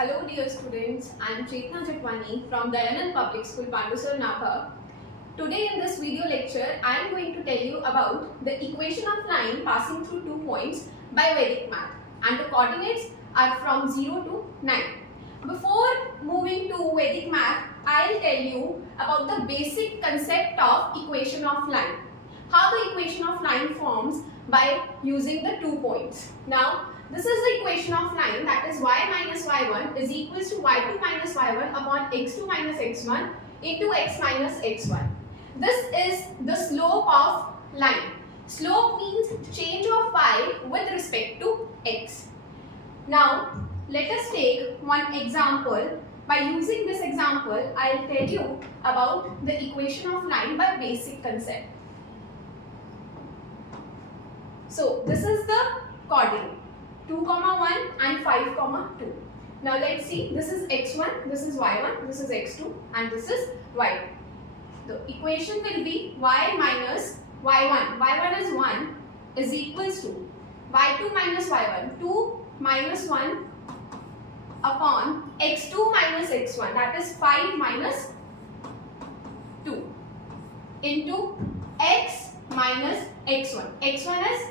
Hello dear students, I am Chetna Jatwani from Dayanand Public School, Pandusar, Napa. Today in this video lecture, I am going to tell you about the equation of line passing through 2 points by Vedic math, and the coordinates are from 0 to 9. Before moving to Vedic math, I will tell you about the basic concept of equation of line. How the equation of line forms by using the 2 points. Now, this is the equation of line, that is y minus y1 is equals to y2 minus y1 upon x2 minus x1 into x minus x1. This is the slope of line. Slope means change of y with respect to x. Now, let us take one example. By using this example, I will tell you about the equation of line by basic concept. So, this is the coordinate 2, 1 and 5, 2. Now, let's see, this is x1, this is y1, this is x2 and this is y2. The equation will be y minus y1, y1 is 1 is equals to y2 minus y1, 2 minus 1 upon x2 minus x1, that is 5 minus 2 into x minus x1, x1 is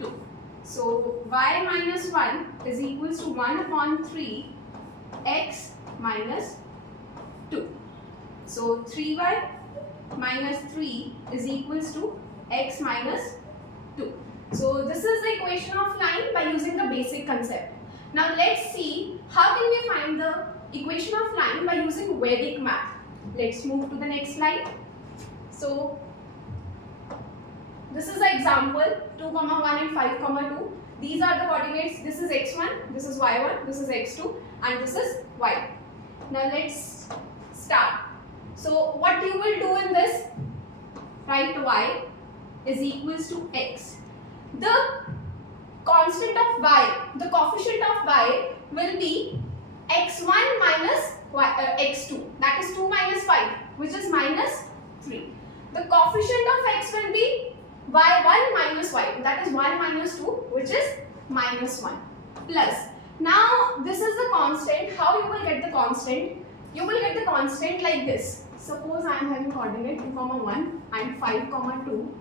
2. So, y minus 1 is equals to 1 upon 3 x minus 2. So, 3y minus 3 is equals to x minus 2. So, this is the equation of line by using the basic concept. Now, let's see how can we find the equation of line by using Vedic math. Let's move to the next slide. So, this is the example 2, 1 and 5, 2. These are the coordinates. This is x1, this is y1, this is x2 and this is y. Now let's start. So what you will do in this, write y is equals to x. The constant of y, the coefficient of y will be x1 minus x2, that is 2 minus 5, which is minus 3. The coefficient of x will be y1 minus y2, that is 1 minus 2, which is minus 1, plus. Now, this is the constant. How you will get the constant? You will get the constant like this. Suppose I am having coordinate 2, 1 and 5, 2.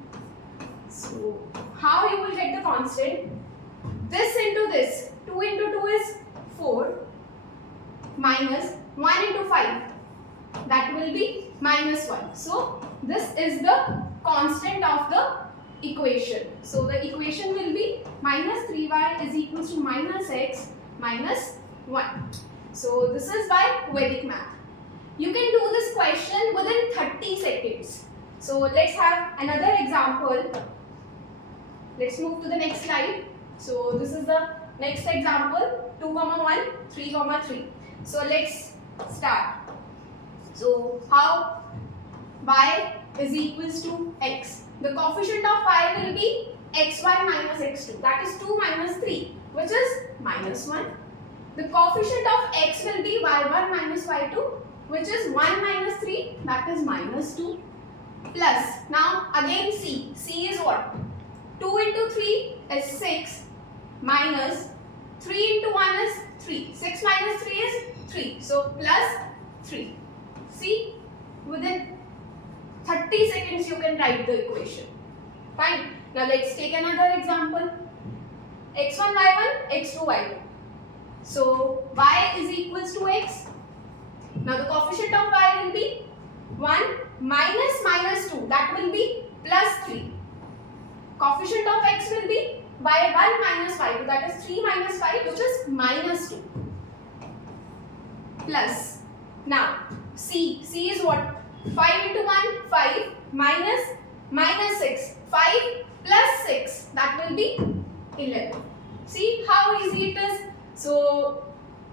So, how you will get the constant? This into this. 2 into 2 is 4 minus 1 into 5. That will be minus 1. So, this is the constant of the equation. So, the equation will be minus 3y is equals to minus x minus 1. So, this is by Vedic math. You can do this question within 30 seconds. So, let's have another example. Let's move to the next slide. So, this is the next example 2, 1, 3, 3. So, let's start. So, how y is equals to x. The coefficient of y will be x1 minus x2, that is 2 minus 3, which is minus 1. The coefficient of x will be y1 minus y2, which is 1 minus 3, that is minus 2, plus. Now again c. c is what? 2 into 3 is 6 minus 3 into 1 is 3. 6 minus 3 is 3. So plus 3. See, within 30 seconds you can write the equation. Fine. Now let's take another example. x1, y1, x2, y2. So y is equals to x. Now the coefficient of y will be 1 minus minus 2. That will be plus 3. Coefficient of x will be y1 minus y2. That is 3 minus 5, which is minus 2. Plus. Now c. c is what? 5 into 1, 5 minus 6. 5 plus 6, that will be 11. See how easy it is? So,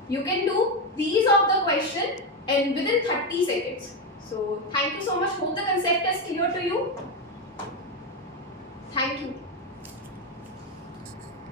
you can do these of the question and within 30 seconds. So, thank you so much. Hope the concept is clear to you. Thank you.